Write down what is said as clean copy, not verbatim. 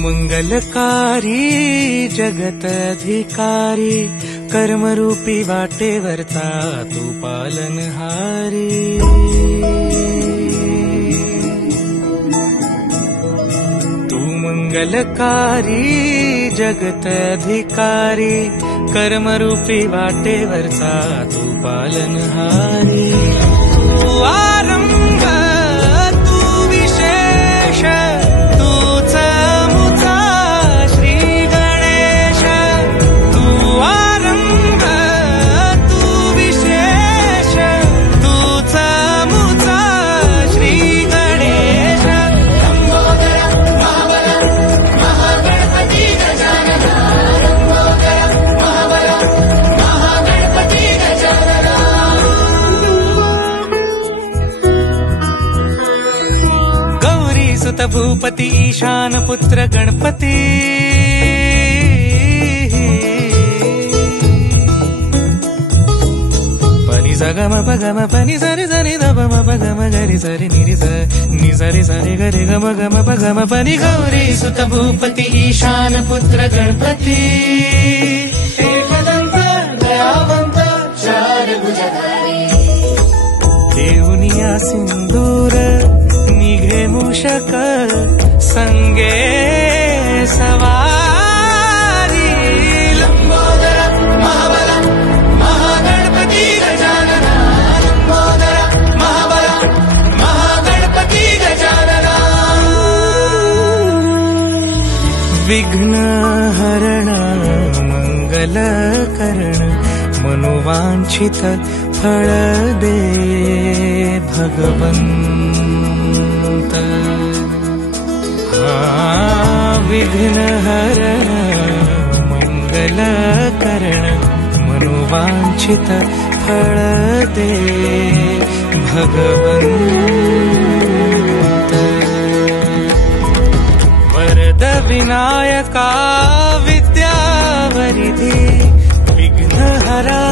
मंगलकारी जगत अधिकारी कर्मरूपी वाटेवरचा तू पालनहारी। तू मंगलकारी जगत अधिकारी कर्मरूपी वाटेवरचा तू पालनहारी। तू आरंभ तू विशेष तूच मुचा श्री गणेश। तू आरंभ तू विशेष तूच मुचा श्री गणेश। लंबोदर महाबल महागणपती गजानन। लंबोदर महाबल महागणपती गजानन। गौरी सुत भूपती ईशान पुत्र गणपती। पनी सगम पगम पनी सरि सरि दम पगम गरि सरि निरि स नि सरि सरि गरि गम गम पगम पनी। गौरी सुत भूपती ईशान पुत्र गणपती। एकदंत दयावंत चार भुजधारी। देऊनिया सिंदूर निघे मूषक संगे सवारी। लंबोदर महाबल महागणपती गजानन। लंबोदर महाबल महागणपती गजानन। विघ्न हरण मंगल करण मनोवांछित फळ दे भगवंत। विघ्न हरण मंगल करण मनोवांछित फळ दे भगवंत। वरद विनायका विद्यावरिधी विघ्नहरा